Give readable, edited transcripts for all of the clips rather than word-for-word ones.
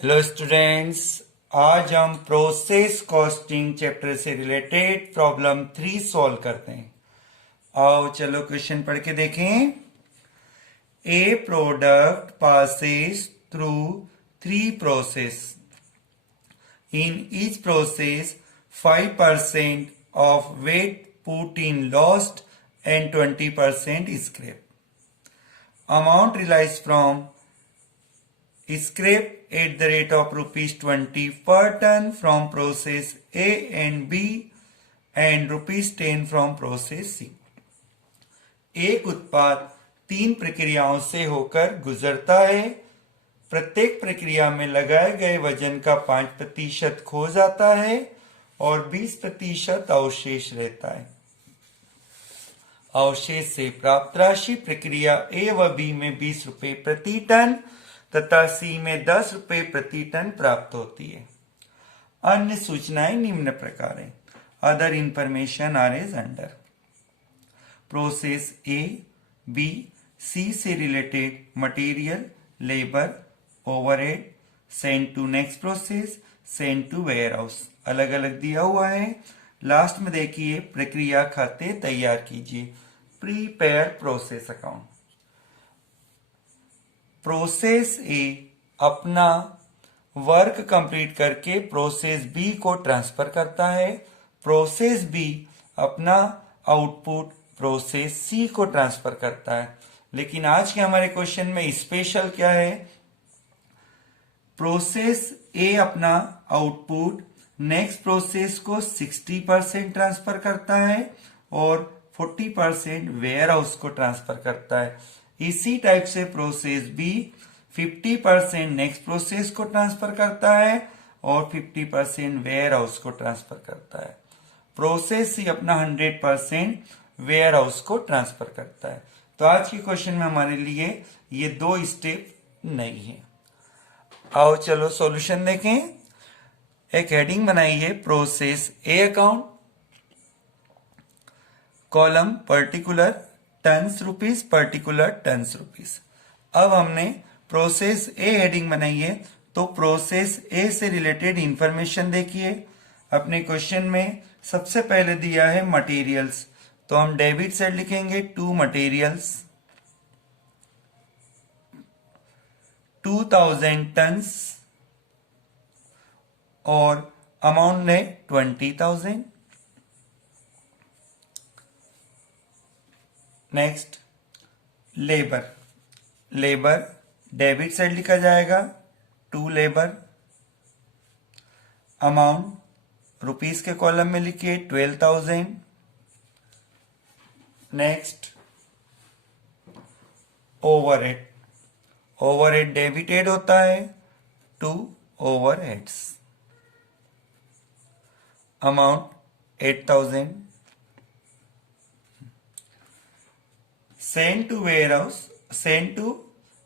Hello students, आज हम process costing chapter से रिलेटेड प्रॉब्लम 3 सॉल्व करते हैं। आओ चलो क्वेश्चन पढ़ के देखें। A product passes through 3 process. In each process 5% of weight put in lost and 20% scrap. Amount realized from scrap at the rate of rupees 20 per ton from process A and B and rupees 10 from process C. एक उत्पाद 3 प्रक्रियाओं से होकर गुजरता है। प्रत्येक प्रक्रिया में लगाए गए वजन का 5% खो जाता है और 20% अवशेष रहता है। अवशेष से प्राप्त राशि प्रक्रिया ए व बी में 20 रुपए प्रति टन तथा सी में 10 रुपए प्रति टन प्राप्त होती है। अन्य सूचनाएं निम्न प्रकार है। Other information are is under. Process A B C से related material, labour, overhead send to next process, send to warehouse अलग अलग दिया हुआ है। लास्ट में देखिए प्रक्रिया खाते तैयार कीजिए। Prepare process account. प्रोसेस ए अपना वर्क कंप्लीट करके प्रोसेस बी को ट्रांसफर करता है। प्रोसेस बी अपना आउटपुट प्रोसेस सी को ट्रांसफर करता है। लेकिन आज के हमारे क्वेश्चन में स्पेशल क्या है? प्रोसेस ए अपना आउटपुट नेक्स्ट प्रोसेस को 60% ट्रांसफर करता है और 40% वेयर हाउस को ट्रांसफर करता है। इसी टाइप से प्रोसेस बी 50% नेक्स्ट प्रोसेस को ट्रांसफर करता है और 50% वेयर हाउस को ट्रांसफर करता है। प्रोसेस सी अपना 100% वेयर हाउस को ट्रांसफर करता है। तो आज के क्वेश्चन में हमारे लिए ये 2 स्टेप नहीं है। आओ चलो सॉल्यूशन देखें। एक हेडिंग बनाइए प्रोसेस ए account, column particular tons rupees, particular tons rupees. अब हमने प्रोसेस ए हेडिंग बनाई है तो प्रोसेस ए से रिलेटेड इंफॉर्मेशन देखिए। अपने क्वेश्चन में सबसे पहले दिया है मटेरियल्स, तो हम डेबिट साइड लिखेंगे टू मटेरियल्स 2000 टन्स और अमाउंट है 20,000। Next labour, labour debit side लिखा जाएगा टू लेबर। अमाउंट रुपीस के कॉलम में लिखिए 12,000। नेक्स्ट ओवरहेड, ओवरहेड डेबिटेड होता है to overheads. Amount 8,000। Send to warehouse, send to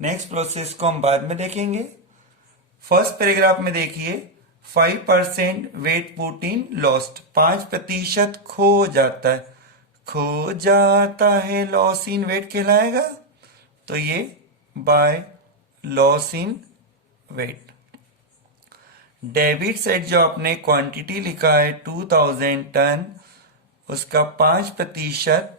next process को हम बाद में देखेंगे। फर्स्ट पैराग्राफ में देखिए 5% वेट पुट इन लॉस्ट, 5% खो जाता है। खो जाता है लॉस इन वेट कहलाएगा, तो ये by loss in weight. Debit side जो आपने क्वांटिटी लिखा है 2000 टन, उसका 5%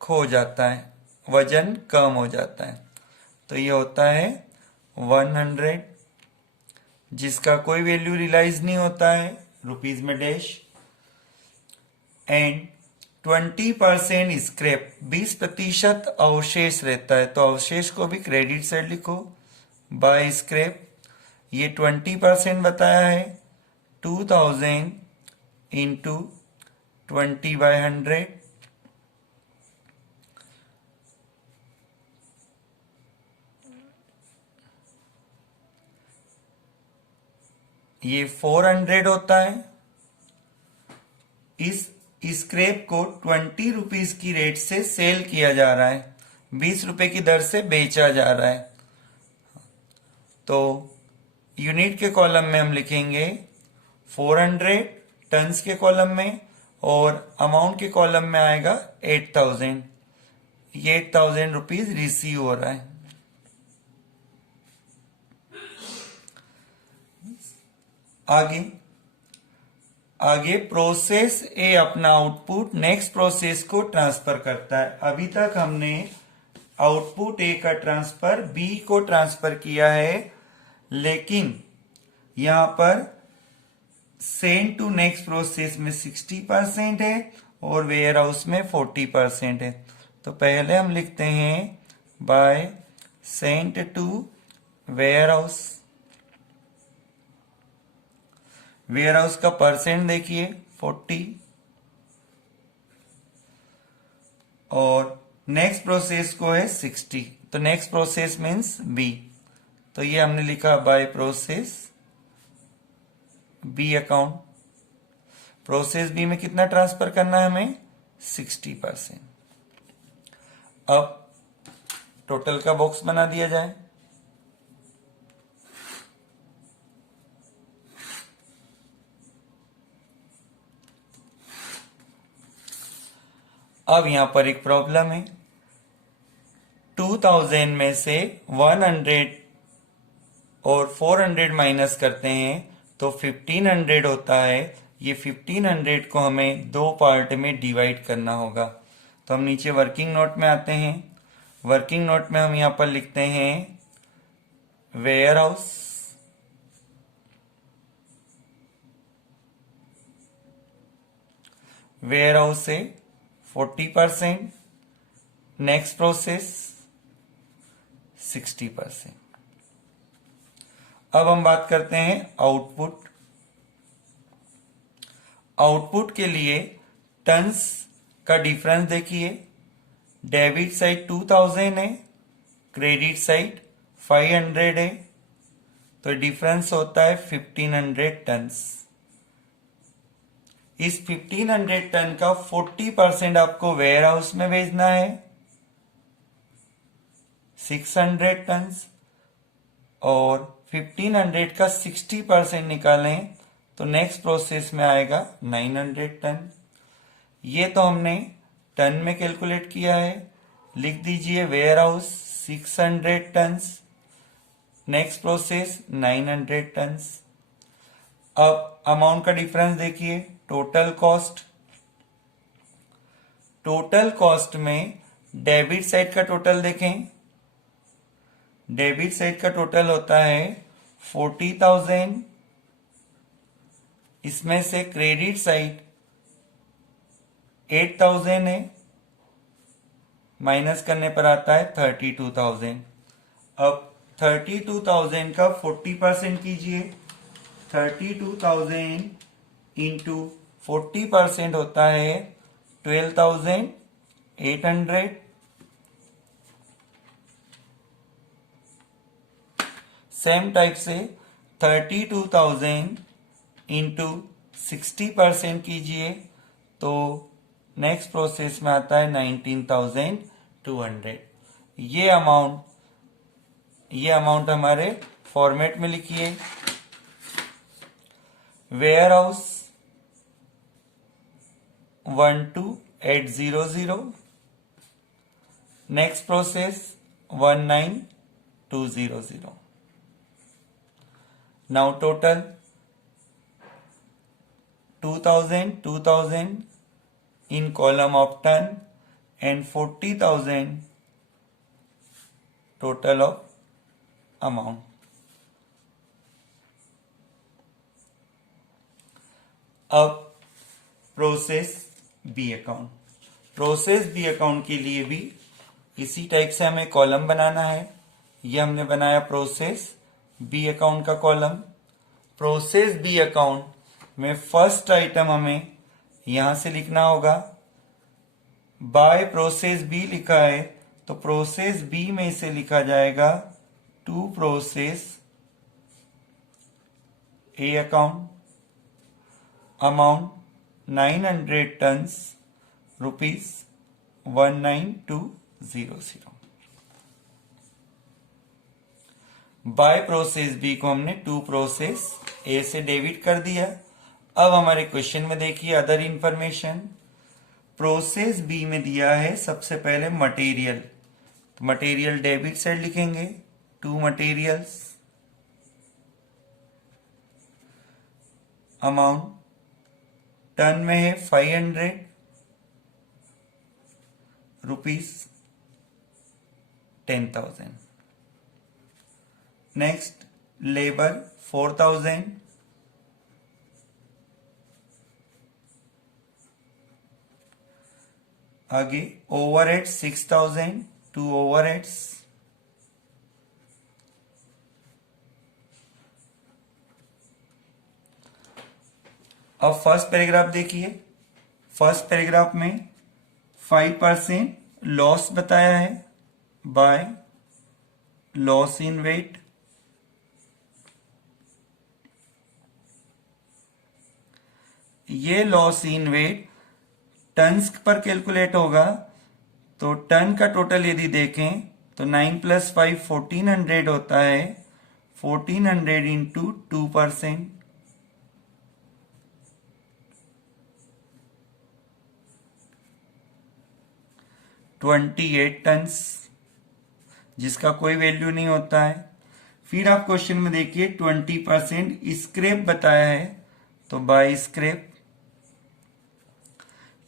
खो जाता है, वजन कम हो जाता है, तो ये होता है 100, जिसका कोई वैल्यू रियलाइज नहीं होता है रुपीज में डैश। एंड 20% स्क्रैप, 20% अवशेष रहता है, तो अवशेष को भी क्रेडिट साइड लिखो बाय स्क्रैप। ये 20% बताया है 2000 इंटू 20/100, ये 400 होता है। इस स्क्रैप को 20 रुपीज की रेट से सेल किया जा रहा है, 20 रुपए की दर से बेचा जा रहा है। तो यूनिट के कॉलम में हम लिखेंगे 400 टन्स के कॉलम में और अमाउंट के कॉलम में आएगा 8,000। ये 8,000 रुपीज रिसीव हो रहा है। आगे आगे प्रोसेस ए अपना आउटपुट नेक्स्ट प्रोसेस को ट्रांसफर करता है। अभी तक हमने आउटपुट ए का ट्रांसफर बी को ट्रांसफर किया है, लेकिन यहां पर सेंड टू नेक्स्ट प्रोसेस में 60% है और वेयर हाउस में 40% है। तो पहले हम लिखते हैं by sent to warehouse. Warehouse का परसेंट देखिए 40 और नेक्स्ट प्रोसेस को है 60। तो नेक्स्ट प्रोसेस मीन्स बी। तो ये हमने लिखा by process B account. Process B में कितना ट्रांसफर करना है हमें 60%। अब टोटल का बॉक्स बना दिया जाए। अब यहां पर एक प्रॉब्लम है। 2000 में से 100 और 400 माइनस करते हैं तो 1500 होता है। ये 1500 को हमें दो पार्ट में डिवाइड करना होगा। तो हम नीचे वर्किंग नोट में आते हैं। वर्किंग नोट में हम यहां पर लिखते हैं वेयर हाउस, वेयर हाउस से 40%, नेक्स्ट प्रोसेस 60%। अब हम बात करते हैं आउटपुट। आउटपुट के लिए टन्स का डिफरेंस देखिए। डेबिट साइड 2000 है, क्रेडिट साइड 500 है, तो डिफरेंस होता है 1500 टन्स। इस 1500 टन का 40% आपको वेयर हाउस में भेजना है 600 टन्स, और 1500 का 60% निकालें तो नेक्स्ट प्रोसेस में आएगा 900 टन। ये तो हमने टन में कैलकुलेट किया है। लिख दीजिए warehouse 600 tons, next process 900 tons. अब अमाउंट का डिफरेंस देखिए। टोटल कॉस्ट, टोटल कॉस्ट में डेबिट साइड का टोटल देखें। डेबिट साइड का टोटल होता है 40,000, इसमें से क्रेडिट साइड 8,000 है, माइनस करने पर आता है 32,000। अब 32,000 का 40% कीजिए। 32,000 इंटू 40% होता है 12,800। सेम टाइप से 32,000 इंटू 60% कीजिए तो नेक्स्ट प्रोसेस में आता है 19,200। ये अमाउंट हमारे फॉर्मेट में लिखिए। Warehouse 12,800, next process 19,200। Now total 2,000 in column of ton and 40,000 total of amount. अब process B account. Process B account के लिए भी इसी टाइप से हमें कॉलम बनाना है। ये हमने बनाया प्रोसेस बी अकाउंट का कॉलम। प्रोसेस बी अकाउंट में फर्स्ट आइटम हमें यहां से लिखना होगा। बाय प्रोसेस बी लिखा है तो प्रोसेस बी में से लिखा जाएगा to process A account, amount 900 tons, rupees 19,200। By process B को हमने टू प्रोसेस ए से डेबिट कर दिया। अब हमारे क्वेश्चन में देखिए अदर इंफॉर्मेशन। प्रोसेस बी में दिया है सबसे पहले मटेरियल, तो मटेरियल डेबिट साइड लिखेंगे टू मटेरियल्स। अमाउंट टन में है 500 रुपीज 10,000। नेक्स्ट लेबर 4,000, आगे ओवरहेड 6,000, 2 ओवरहेड्स, अब फर्स्ट पैराग्राफ देखिए। फर्स्ट पैराग्राफ में 5% लॉस बताया है बाय लॉस इन वेट। ये लॉस इन वेट टन्स पर कैलकुलेट होगा, तो टन का टोटल यदि देखें तो 9 + 5 1400 होता है। 1400 इंटू 2%, 28 टन्स, जिसका कोई वैल्यू नहीं होता है। फिर आप क्वेश्चन में देखिए 20% स्क्रैप बताया है, तो बाय स्क्रैप।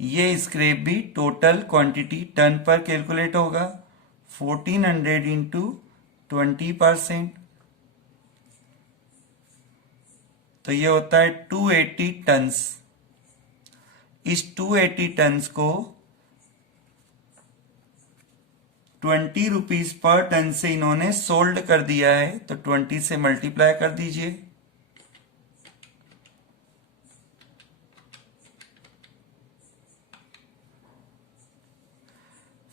ये स्क्रैप भी टोटल क्वांटिटी टन पर कैलकुलेट होगा। 1400 इंटू 20%, तो ये होता है 280 टन्स। इस 280 टन्स को 20 रुपीज पर टन से इन्होंने सोल्ड कर दिया है, तो 20 से मल्टीप्लाई कर दीजिए।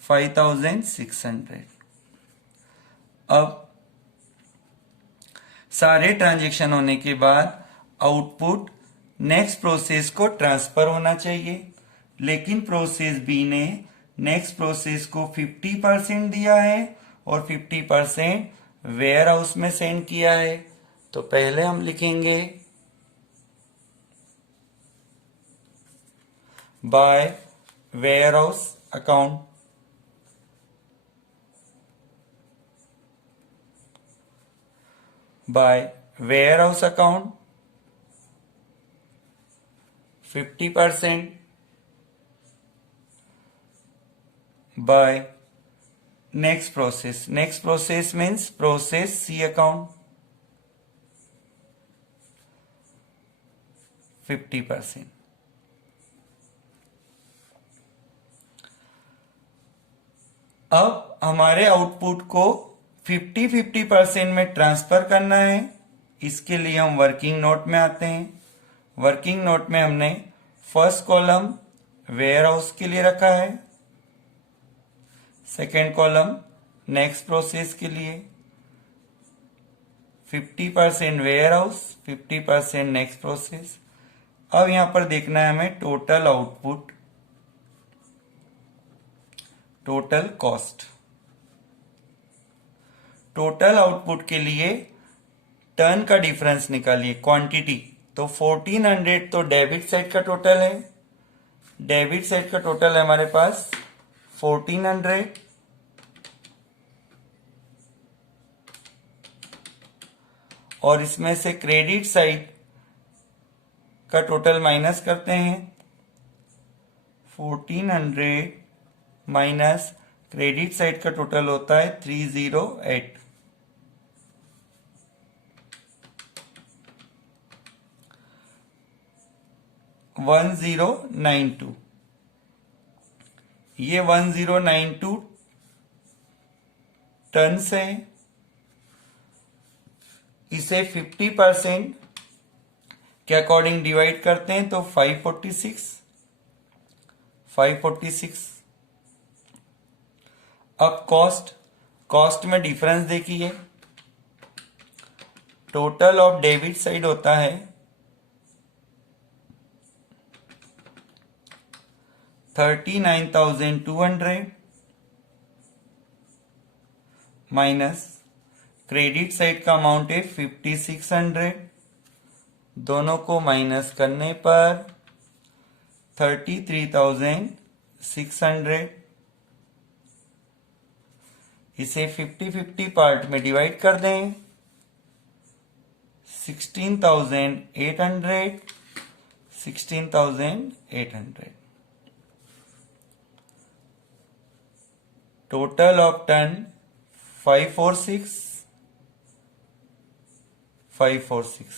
5,600। अब सारे ट्रांजैक्शन होने के बाद आउटपुट नेक्स्ट प्रोसेस को ट्रांसफर होना चाहिए, लेकिन प्रोसेस बी ने नेक्स्ट प्रोसेस को 50% दिया है और 50% वेयर हाउस में सेंड किया है। तो पहले हम लिखेंगे by warehouse account, by warehouse account 50%, by next process means process C account 50%। अब हमारे आउटपुट को 50% में ट्रांसफर करना है। इसके लिए हम वर्किंग नोट में आते हैं। वर्किंग नोट में हमने फर्स्ट कॉलम वेयर हाउस के लिए रखा है, सेकेंड कॉलम नेक्स्ट प्रोसेस के लिए। 50% वेयर हाउस, 50% नेक्स्ट प्रोसेस। अब यहां पर देखना है हमें total output, total cost. Total output के लिए टन का डिफरेंस निकालिए, क्वांटिटी। तो 1400 तो डेबिट साइड का टोटल है, डेबिट साइड का टोटल है हमारे पास 1400, और इसमें से क्रेडिट साइड का टोटल माइनस करते हैं। 1400 माइनस क्रेडिट साइड का टोटल होता है 308। $1092, ये 1092 टन है। इसे 50% के अकॉर्डिंग डिवाइड करते हैं तो 546। अब कॉस्ट में डिफरेंस देखिए। टोटल ऑफ डेबिट साइड होता है 39,200 माइनस क्रेडिट साइड का अमाउंट है 5,600। दोनों को माइनस करने पर 33,600। इसे 50-50 पार्ट में डिवाइड कर दें। 16,800 16,800. Total of ton 546.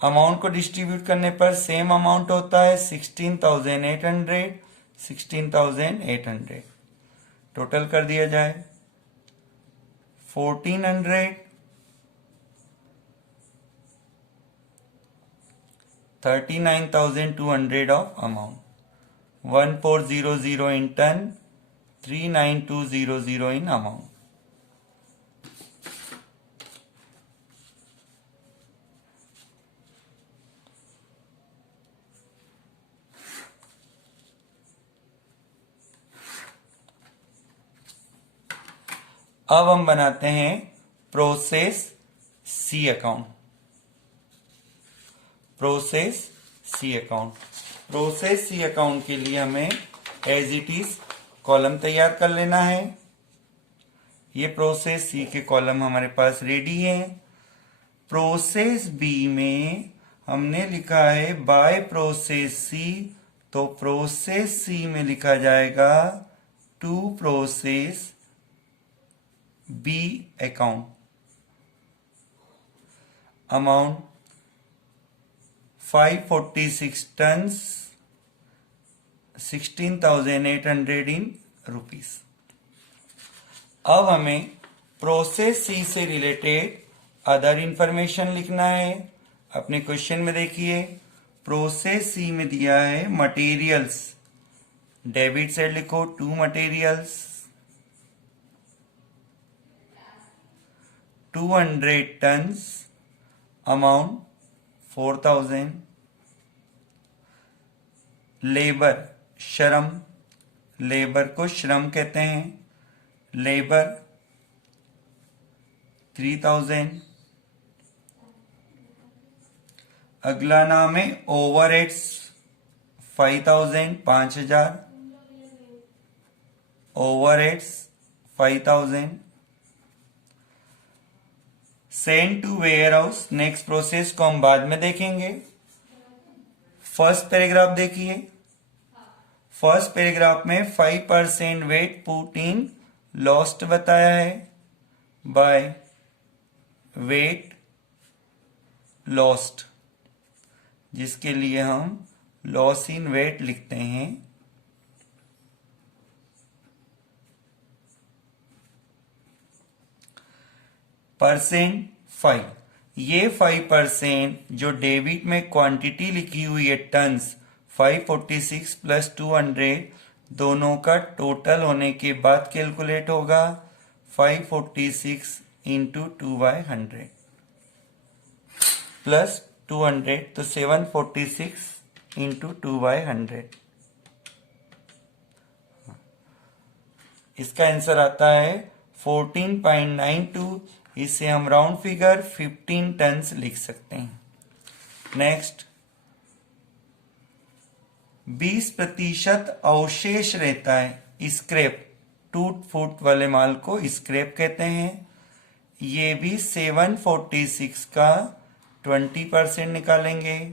अमाउंट को डिस्ट्रीब्यूट करने पर सेम अमाउंट होता है 16,800. टोटल कर दिया जाए 1400, 39,200 of amount. 1400 in ton, 39200 in amount. अब हम बनाते हैं process C account. Process C account के लिए हमें एज इट इज कॉलम तैयार कर लेना है. ये प्रोसेस सी के कॉलम हमारे पास रेडी है. प्रोसेस बी में हमने लिखा है बाय प्रोसेस सी, तो प्रोसेस सी में लिखा जाएगा to process B account. Amount 546 tons, 16,800 in rupees. अब हमें प्रोसेस सी से रिलेटेड अदर इंफॉर्मेशन लिखना है. अपने क्वेश्चन में देखिए प्रोसेस सी में दिया है मटेरियल्स. डेबिट साइड लिखो 2 मटेरियल्स, 200 टन्स, अमाउंट 4,000. लेबर श्रम, लेबर को श्रम कहते हैं, लेबर 3,000. अगला नाम है overheads 5,000, 5,000. Overheads 5,000. Send to warehouse, next process को हम बाद में देखेंगे. फर्स्ट पैराग्राफ देखिए. फर्स्ट पैराग्राफ में 5% वेट पुट इन लॉस्ट बताया है. बाय वेट लॉस्ट, जिसके लिए हम लॉस इन वेट लिखते हैं. परसेंट 5. ये 5% जो डेबिट में क्वांटिटी लिखी हुई है टन्स 546 प्लस 200, दोनों का टोटल होने के बाद कैलकुलेट होगा. 546 इंटू 2/100 प्लस 200, तो 746 इंटू 2/100. इसका आंसर आता है 14.92. इसे हम राउंड फिगर 15 टन्स लिख सकते हैं. नेक्स्ट 20% अवशेष रहता है स्क्रैप. टूट फूट वाले माल को स्क्रैप कहते हैं. ये भी 746 का 20% निकालेंगे.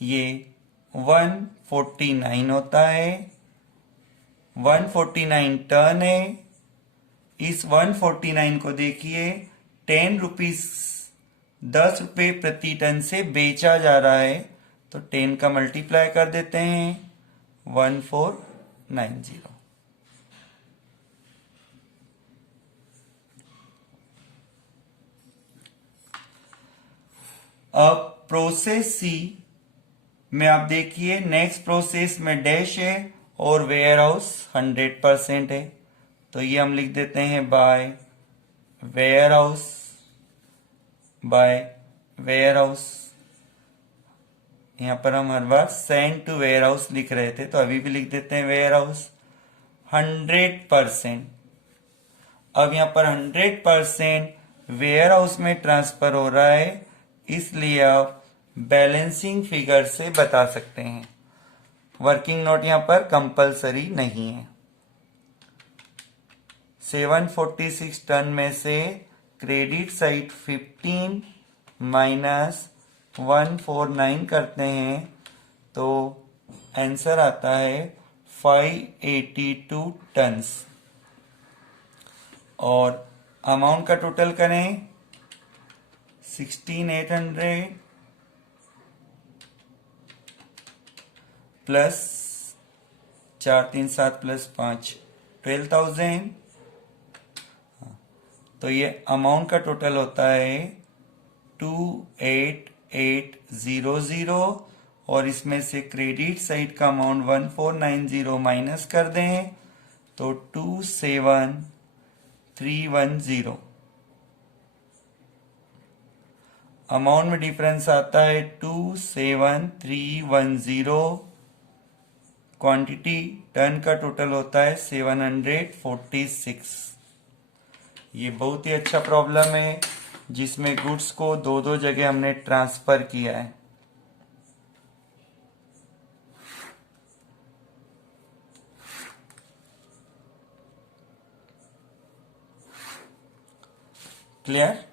ये 149 होता है. 149 टर्न है. इस 149 को देखिए 10 रुपीज 10 रुपये प्रति टन से बेचा जा रहा है, तो 10 का मल्टीप्लाई कर देते हैं 1490. अब प्रोसेस सी में आप देखिए नेक्स्ट प्रोसेस में डैश है और वेयर हाउस 100% है, तो ये हम लिख देते हैं बाय वेयर हाउस. यहां पर हम हर बार सेंड टू वेयर हाउस लिख रहे थे, तो अभी भी लिख देते हैं वेयर हाउस 100%. अब यहां पर 100% वेयर हाउस में ट्रांसफर हो रहा है, इसलिए आप बैलेंसिंग फिगर से बता सकते हैं. वर्किंग नोट यहां पर कंपलसरी नहीं है. 746 टन में से क्रेडिट साइड 15 माइनस 149 करते हैं तो आंसर आता है 582 टन्स। और अमाउंट का टोटल करें 16,800 प्लस 437 प्लस 5 12,000। तो ये अमाउंट का टोटल होता है 28800 और इसमें से क्रेडिट साइड का अमाउंट 1490 माइनस कर दें तो 27310। अमाउंट में डिफरेंस आता है 27310। क्वांटिटी टन का टोटल होता है 746। ये बहुत ही अच्छा प्रॉब्लम है जिसमें गुड्स को दो दो जगह हमने ट्रांसफर किया है। क्लियर?